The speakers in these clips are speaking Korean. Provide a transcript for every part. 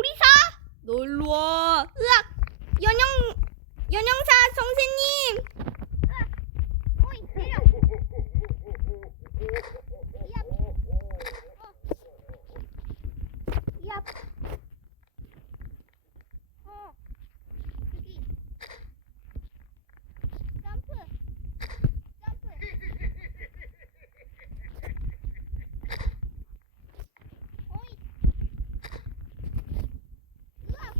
요리사? 놀러 와. 으악! 연영, 연영사 선생님! 으악! 어이, 내려! 얍! 어. 얍! 어. 여기. 점프! 점프! 어이! 으악!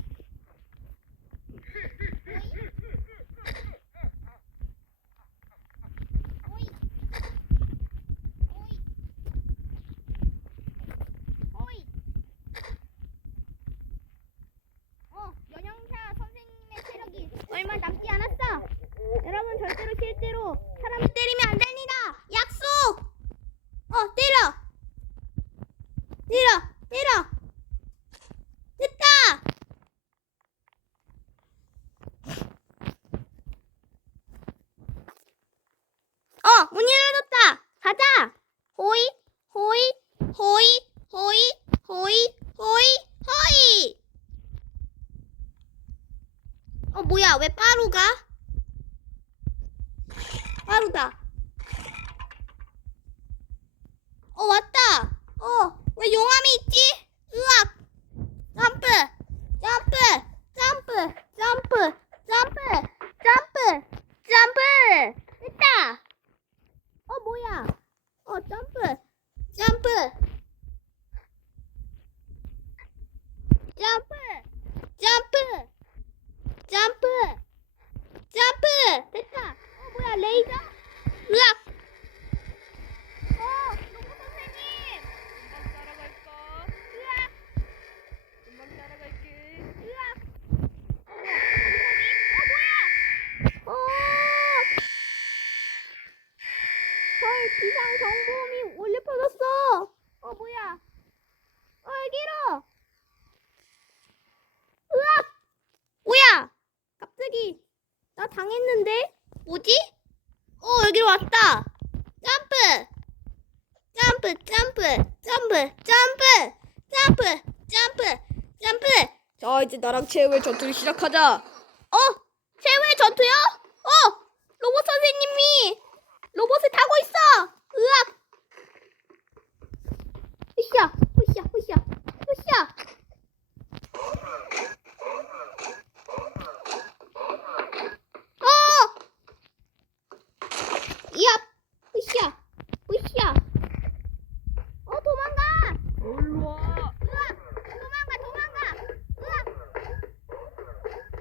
어이! 어이! 어이! 어, 연영사 선생님의 체력이 얼마 남지 않았어. 여러분 절대로 실제로 사람을 때리면 안 됩니다. 약속. 어, 때려. 때려. 때려. 됐다. 어, 문 열어줬다. 가자. 호이, 호이, 호이, 호이, 호이, 호이, 호이. 어, 뭐야? 왜 빠루가? 빠루다. 어, 왔다. 어, 왜 용암이 있지? 으악. 점프, 점프, 점프, 점프, 점프, 점프, 점프. 됐다. 어, 뭐야? 어, 점프, 점프, 점프, 점프, 점프, 점프. 됐다. 어, 뭐야? 레이저? 으악. 어, 농구 선생님. 금방 따라갈까? 으악, 금방 따라갈게. 으악. 어, 뭐야? 어, 뭐야? 어. 헐, 기상 정보음이 올려 퍼졌어. 어, 뭐야? 어, 여기로. 으악! 뭐야? 갑자기 나 당했는데? 뭐지? 어, 여기로 왔다. 점프! 점프, 점프, 점프, 점프, 점프, 점프, 점프. 자, 이제 나랑 최후의 전투를 시작하자. 어? 최후의 전투요? 어? 로봇 선생님이 로봇을 타고 있어! 으악! 으쌰! 으쌰! 으쌰! 으쌰! 어! 얍! 으쌰! 으쌰! 어, 도망가! 놀러 와. 으악! 도망가! 도망가! 으악!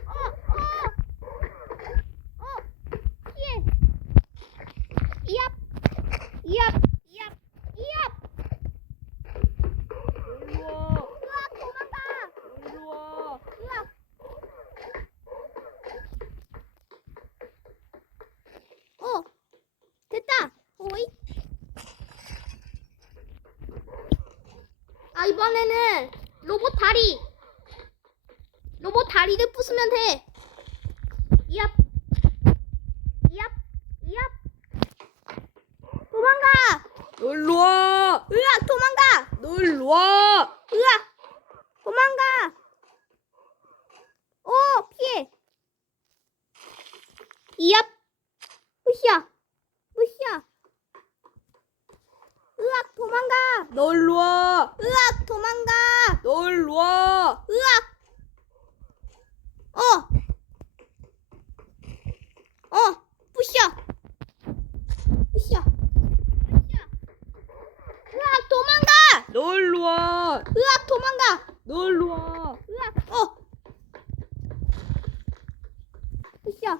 어! 어! 어! 피해! 이압! 이압! 이압! 이압! 놀러 와. 으악! 도망가! 놀러 와. 으악! 어! 됐다! 오이! 아, 이번에는 로봇 다리! 로봇 다리를 부수면 돼! 이압! 이압! 이압! 도망가! 놀러 와. 으악! 도망가! 놀러 와. 으악! 도망가! 오! 피해! 이압! 으쌰! 으쌰! 으악! 도망가! 놀러 와. 으악! 도망가! 놀러 와. 으악! 어! 어! 부셔! 부셔! 부셔! 으악! 도망가! 놀러 와. 으악! 도망가! 놀러 와. 으악! 어! 으쌰!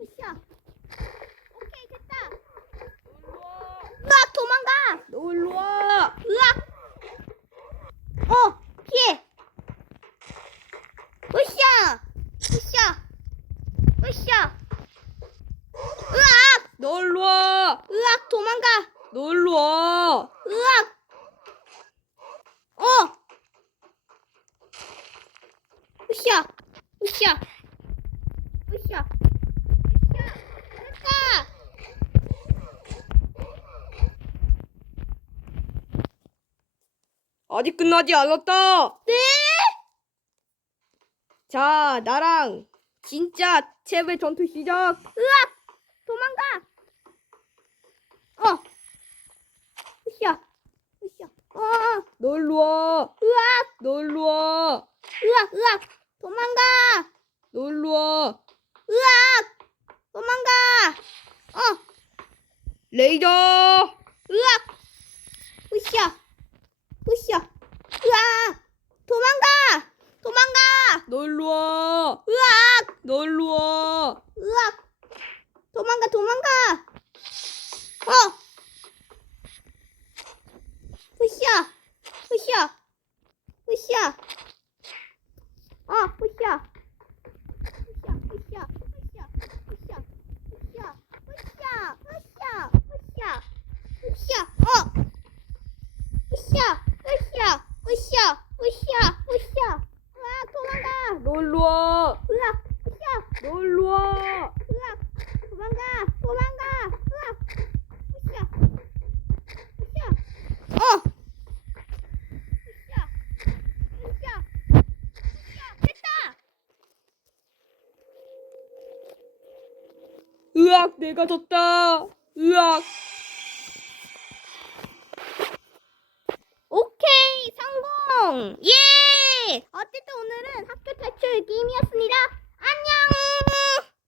으쌰! 오케이, 됐다! 으악! 도망가! 놀러 와. 으악! 어! 피해! 으쌰! 으쌰! 으쌰! 으악! 놀러 와. 으악! 도망가! 놀러 와. 으악! 어! 으쌰! 으쌰! 으쌰! 아직 끝나지 않았다. 네? 자, 나랑 진짜 최후의 전투 시작. 으악! 도망가! 어! 으쌰! 으쌰! 어! 너 일로 와. 으악! 너 일로 와. 으악! 으악! 도망가! 너 일로 와. 으악! 도망가! 어! 레이저. 으악! 으쌰! 으쌰! 으악! 도망가! 도망가! 너 일로 와. 으악! 너 일로 와. 으악! 도망가, 도망가! 어! 으쌰! 으쌰! 으쌰! 어, 으쌰! 으쌰, 으쌰, 으쌰, 으쌰, 으쌰, 으쌰, 으쌰, 으쌰, 으쌰, 어! 으쌰, 으쌰, 으쌰, 으쌰, 으쌰! 도망가! 너 일로 와. 으악, 으쌰! 너 일로 와. 으악! 도망가! 도망가! 으악! 으쌰! 으쌰! 어! 으쌰! 으쌰! 으쌰! 됐다! 으악, 내가 졌다. 으악. 오케이! 성공! 예! 어쨌든 오늘은 학교 탈출 게임이었습니다. 안녕!